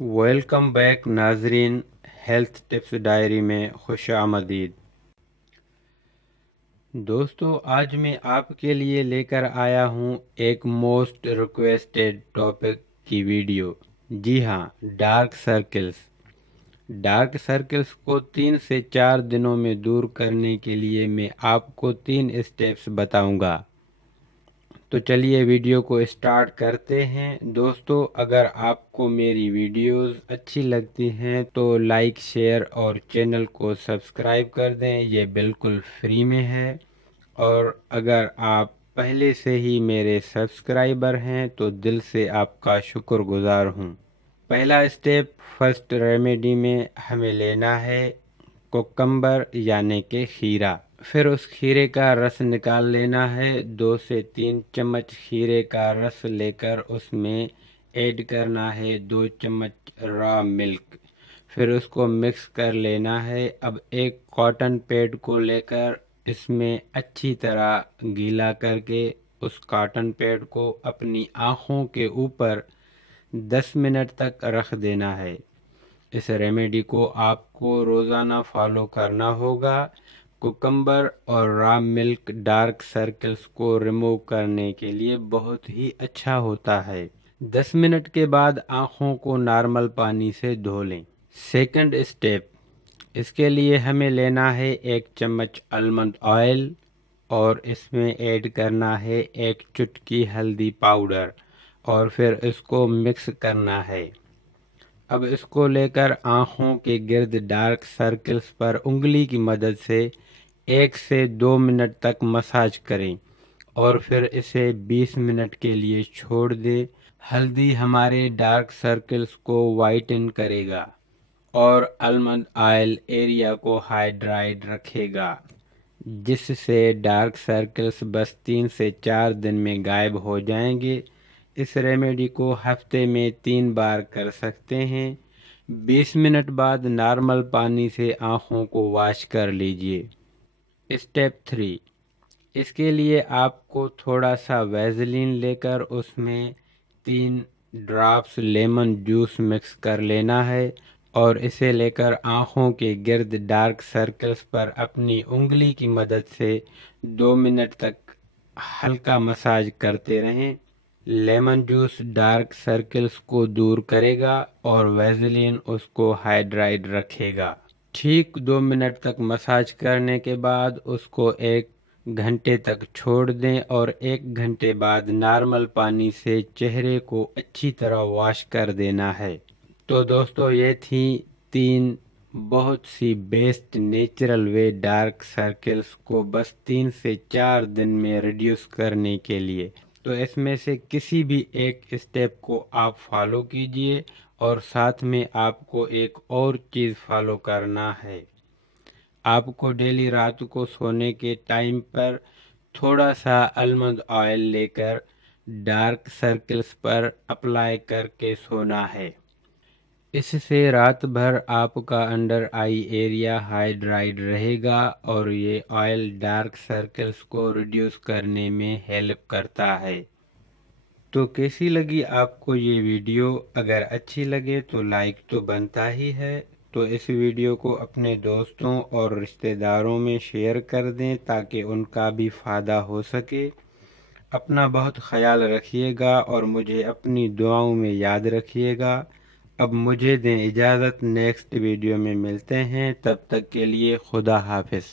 Welcome back ناظرین، health tips diary میں خوش آمدید۔ دوستو، آج میں آپ کے لیے لے کر آیا ہوں ایک موسٹ ریکویسٹڈ ٹاپک کی ویڈیو۔ جی ہاں، ڈارک سرکلز۔ ڈارک سرکلز کو 3 سے 4 دنوں میں دور کرنے کے لیے میں آپ کو 3 اسٹیپس بتاؤں گا۔ تو چلیے ویڈیو کو اسٹارٹ کرتے ہیں۔ دوستو، اگر آپ کو میری ویڈیوز اچھی لگتی ہیں تو لائک، شیئر اور چینل کو سبسکرائب کر دیں، یہ بالکل فری میں ہے۔ اور اگر آپ پہلے سے ہی میرے سبسکرائبر ہیں تو دل سے آپ کا شکر گزار ہوں۔ پہلا اسٹیپ، فرسٹ ریمیڈی میں ہمیں لینا ہے کوکمبر یعنی کہ کھیرا۔ پھر اس کھیرے کا رس نکال لینا ہے۔ 2 سے 3 چمچ کھیرے کا رس لے کر اس میں ایڈ کرنا ہے 2 چمچ را ملک۔ پھر اس کو مکس کر لینا ہے۔ اب ایک کاٹن پیڈ کو لے کر اس میں اچھی طرح گیلا کر کے اس کاٹن پیڈ کو اپنی آنکھوں کے اوپر 10 منٹ تک رکھ دینا ہے۔ اس ریمیڈی کو آپ کو روزانہ فالو کرنا ہوگا۔ کوکمبر اور را ملک ڈارک سرکلز کو ریموو کرنے کے لیے بہت ہی اچھا ہوتا ہے۔ 10 منٹ کے بعد آنکھوں کو نارمل پانی سے دھو لیں۔ سیکنڈ اسٹیپ، اس کے لیے ہمیں لینا ہے 1 چمچ آلمنڈ آئل اور اس میں ایڈ کرنا ہے 1 چٹکی ہلدی پاؤڈر اور پھر اس کو مکس کرنا ہے۔ اب اس کو لے کر آنکھوں کے گرد ڈارک سرکلز پر انگلی کی مدد سے 1 سے 2 منٹ تک مساج کریں اور پھر اسے 20 منٹ کے لیے چھوڑ دیں۔ ہلدی ہمارے ڈارک سرکلز کو وائٹن کرے گا اور آلمنڈ آئل ایریا کو ہائیڈرائٹ رکھے گا، جس سے ڈارک سرکلز بس 3 سے 4 دن میں غائب ہو جائیں گے۔ اس ریمیڈی کو ہفتے میں 3 بار کر سکتے ہیں۔ 20 منٹ بعد نارمل پانی سے آنکھوں کو واش کر لیجئے۔ اسٹیپ 3، اس کے لیے آپ کو تھوڑا سا ویزلین لے کر اس میں 3 ڈراپس لیمن جوس مکس کر لینا ہے اور اسے لے کر آنکھوں کے گرد ڈارک سرکلز پر اپنی انگلی کی مدد سے 2 منٹ تک ہلکا مساج کرتے رہیں۔ لیمن جوس ڈارک سرکلز کو دور کرے گا اور ویزلین اس کو ہائیڈرائٹ رکھے گا۔ ٹھیک 2 منٹ تک مساج کرنے کے بعد اس کو 1 گھنٹے تک چھوڑ دیں اور 1 گھنٹے بعد نارمل پانی سے چہرے کو اچھی طرح واش کر دینا ہے۔ تو دوستو، یہ تھی 3 بہت سی best natural way dark circles کو بس 3 سے 4 دن میں ریڈیوس کرنے کے لیے۔ تو اس میں سے کسی بھی ایک اسٹیپ کو آپ فالو کیجئے اور ساتھ میں آپ کو ایک اور چیز فالو کرنا ہے۔ آپ کو ڈیلی رات کو سونے کے ٹائم پر تھوڑا سا آلمنڈ آئل لے کر ڈارک سرکلز پر اپلائی کر کے سونا ہے۔ اس سے رات بھر آپ کا انڈر آئی ایریا ہائیڈرائٹ رہے گا اور یہ آئل ڈارک سرکلز کو ریڈیوس کرنے میں ہیلپ کرتا ہے۔ تو کیسی لگی آپ کو یہ ویڈیو؟ اگر اچھی لگے تو لائک تو بنتا ہی ہے، تو اس ویڈیو کو اپنے دوستوں اور رشتہ داروں میں شیئر کر دیں تاکہ ان کا بھی فائدہ ہو سکے۔ اپنا بہت خیال رکھیے گا اور مجھے اپنی دعاؤں میں یاد رکھیے گا۔ اب مجھے دیں اجازت، نیکسٹ ویڈیو میں ملتے ہیں، تب تک کے لیے خدا حافظ۔